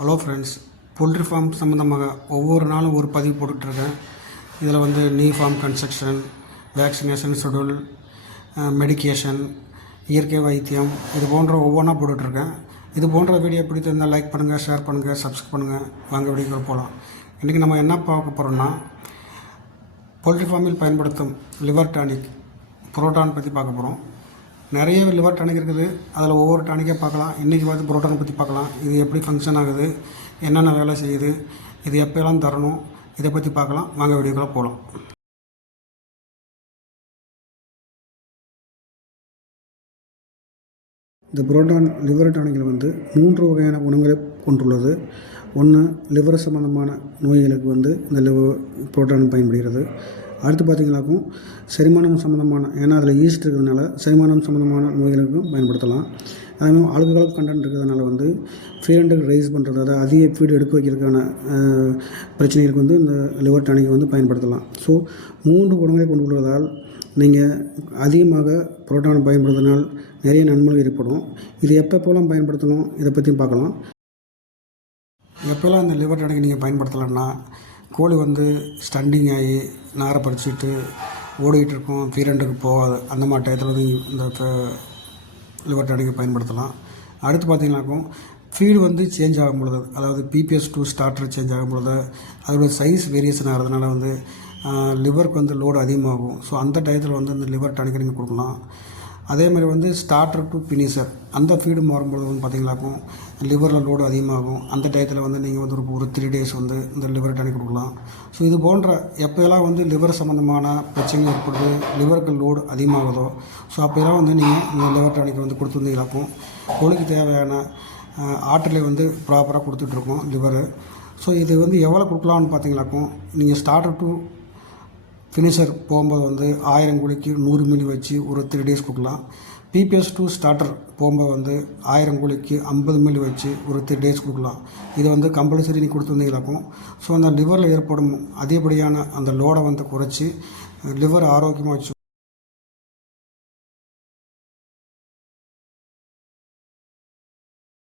Hello friends, poultry farm சம்மந்தமாக ஒவ்வொரு நாளும் ஒரு பதிவு போட்டுட்ருக்கேன். இதில் வந்து நீ farm construction, vaccination schedule, medication, இயற்கை வைத்தியம், இது போன்ற ஒவ்வொன்றா போட்டுட்ருக்கேன். இது போன்ற வீடியோ பிடித்திருந்தால் லைக் பண்ணுங்கள், ஷேர் பண்ணுங்கள், சப்ஸ்கிரைப் பண்ணுங்கள். வாங்க வீடியோக்குள்ள போகலாம். இன்றைக்கி நம்ம என்ன பார்க்க போகிறோம்னா, போல்ட்ரி ஃபார்மில் பயன்படுத்தும் லிவர் டானிக் புரோட்டான் பற்றி பார்க்க போகிறோம். நிறைய லிவர் டானிக் இருக்குது, அதில் ஒவ்வொரு டானிக்கே பார்க்கலாம். இன்றைக்கி பார்த்து புரோட்டானை பற்றி பார்க்கலாம். இது எப்படி ஃபங்க்ஷன் ஆகுது, என்னென்ன வேலை செய்யுது, இது எப்போல்லாம் தரணும், இதை பற்றி பார்க்கலாம். வாங்க வீடியோக்குள்ளே போகலாம். இந்த புரோட்டான் லிவர் டானிக்கில் வந்து 3 வகையான குணங்களை கொண்டுள்ளது. ஒன்று, லிவர் சம்மந்தமான நோய்களுக்கு வந்து இந்த புரோட்டான் பயன்படுகிறது. அடுத்து பார்த்திங்கனாக்கும் செரிமானம் சம்மந்தமான, ஏன்னா அதில் ஈஸ்ட் இருக்கிறதுனால செரிமானம் சம்மந்தமான நோய்களுக்கும் பயன்படுத்தலாம். அதேமாதிரி ஆல்கஹால் கண்டென்ட் இருக்கிறதுனால வந்து ஃபீட் ரைஸ் பண்ணுறது, அதாவது அதிக ஃபீடு எடுக்க வைக்கிறதுக்கான பிரச்சனைகளுக்கு வந்து இந்த லிவர் டானிக்கை வந்து பயன்படுத்தலாம். ஸோ 3 குணங்களை கொண்டு உள்ளதால் நீங்கள் அதிகமாக புரோட்டானை பயன்படுத்தினால் நிறைய நன்மைகள் ஏற்படும். இது எப்போலாம் பயன்படுத்தணும், இதை பற்றியும் பார்க்கலாம். எப்போல்லாம் இந்த லிவர் டானிக்கை நீங்கள் பயன்படுத்தலாம்னா, கோழி வந்து ஸ்டண்டிங் ஆகி நாரை பறிச்சுட்டு ஓடிக்கிட்டு இருக்கும், ஃபீரண்டுக்கு போகாது, அந்த மாதிரி டயத்தில் வந்து இந்த லிவர் டானிக்கை பயன்படுத்தலாம். அடுத்து பார்த்திங்கனாக்கும் ஃபீடு வந்து சேஞ்ச் ஆகும் பொழுது, அதாவது பிபிஎஸ் டூ ஸ்டார்டர் சேஞ்ச் ஆகும் பொழுது அதோடய சைஸ் வேரியேஷன் ஆகிறதுனால வந்து லிவருக்கு வந்து லோடு அதிகமாகும். ஸோ அந்த டயத்தில் வந்து இந்த லிவர் டானிக்கை நீங்கள் கொடுக்கலாம். அதேமாதிரி வந்து ஸ்டார்டர் டு ஃபினிஷர் அந்த ஃபீடு மாறும்பொழுது வந்து பார்த்திங்கனாக்கும் லிவரில் லோடு அதிகமாகும். அந்த டயத்தில் வந்து நீங்கள் வந்து ஒரு 3 days வந்து இந்த லிவர் டானிக் கொடுக்கலாம். ஸோ இது போன்ற எப்போயெல்லாம் வந்து லிவர் சம்மந்தமான பிரச்சனை ஏற்படுது, லிவருக்கு லோடு அதிகமாகுதோ, ஸோ அப்போயெல்லாம் வந்து நீங்கள் இந்த லிவர் டானிக்கை வந்து கொடுத்துருந்தீங்களாக்கும் கோழிக்கு தேவையான ஆற்றலை வந்து ப்ராப்பராக கொடுத்துட்ருக்கோம் லிவரு. ஸோ இது வந்து எவ்வளோ கொடுக்கலாம்னு பார்த்தீங்களாக்கும், நீங்கள் ஸ்டார்டர் டு ஃபினிஷர் போகும்போது வந்து 1000 கோழிக்கு 100 மில்லி வச்சு ஒரு 3 days கொடுக்கலாம். பிபிஎஸ் டூ ஸ்டார்டர் போகும்போது வந்து 1000 கோழிக்கு 50 மில்லி வச்சு ஒரு 3 days கொடுக்கலாம். இது வந்து கம்பல்சரி நீ கொடுத்துருந்தீங்களாக்கும். ஸோ அந்த லிவரில் ஏற்படும் அதிகப்படியான அந்த லோடை வந்து குறைச்சி லிவர் ஆரோக்கியமாக வச்சு